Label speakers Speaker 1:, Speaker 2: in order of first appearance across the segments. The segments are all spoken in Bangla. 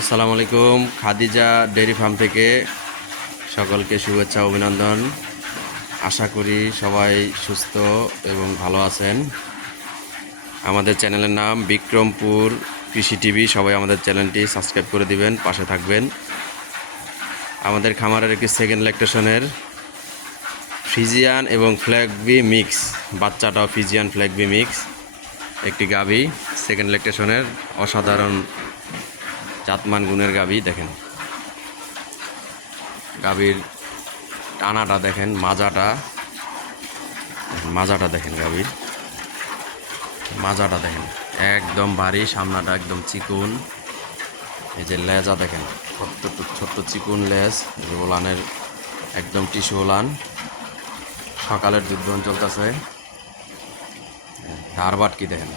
Speaker 1: আসসালামু আলাইকুম, খাদিজা ডেয়ারি ফার্ম থেকে সকলকে শুভেচ্ছা, অভিনন্দন। আশা করি সবাই সুস্থ এবং ভালো আছেন। আমাদের চ্যানেলের নাম বিক্রমপুর কৃষি টিভি, সবাই আমাদের চ্যানেলটি সাবস্ক্রাইব করে দিবেন, পাশে থাকবেন। আমাদের খামারের একটি সেকেন্ড ল্যাকটেশনের ফিজিয়ান এবং ফ্ল্যাগবি মিক্স বাচ্চাটাও ফিজিয়ান ফ্ল্যাগবি মিক্স একটি গাভি সেকেন্ড ল্যাকটেশনের অসাধারণ জাতমান গুণের গাভি দেখেন। গাভীর টানাটা দেখেন, মাজাটা। মাজাটা দেখেন গাভীর। মাজাটা দেখেন, একদম ভারী সামনাটা একদম চিকুন। এই যে লেজা দেখেন, ছোট্ট ছোট্ট চিকুন লেজ ওলানের একদম টিস্যু ওলান। সকালের দুধ দহন চলতেছে। ধারবাট কি দেখেন।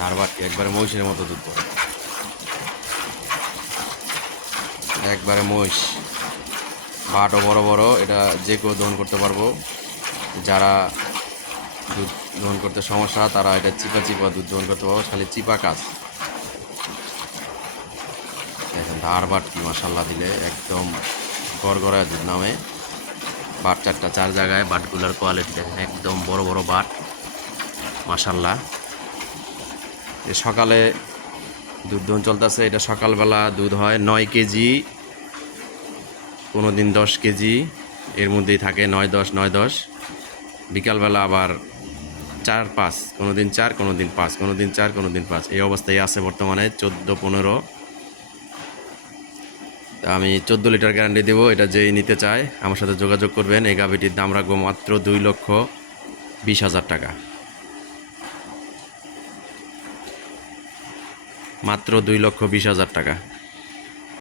Speaker 1: ধারবাট কি একবারে মহিষের মতো দুধ একবারে মহিষ। বাটও বড় বড়, এটা যে কেউ দহন করতে পারব। যারা দুধ দহন করতে সমস্যা, তারা এটা চিপা চিপা দুধ দহন করতে পারব, খালি চিপা কাজ। দেখেন, ধার বাট কি মশাল্লা দিলে একদম গড়গড়ায় দুধ নামে। বাট চারটা চার জায়গায়, বাটগুলোর কোয়ালিটি দেখেন, একদম বড় বড় বাট। মাসাল্লাহ এ সকালে দুধ দহন চলতেছে, এটা সকালবেলা দুধ হয় নয় কেজি কোনো দিন দশ কেজি, এর মধ্যেই থাকে নয় দশ নয় দশ। বিকালবেলা আবার চার, পাঁচ কোনো দিন চার কোনো দিন পাঁচ কোনো দিন চার কোনো দিন পাঁচ। এই অবস্থায় আছে বর্তমানে চোদ্দ, পনেরো। তা আমি চোদ্দ লিটার গ্যারান্টি দেবো, এটা যেই নিতে চায়, আমার সাথে যোগাযোগ করবেন। এই গাভিটির দাম রাখব মাত্র দুই লক্ষ বিশ হাজার টাকা। মাত্র দুই লক্ষ বিশ হাজার টাকা।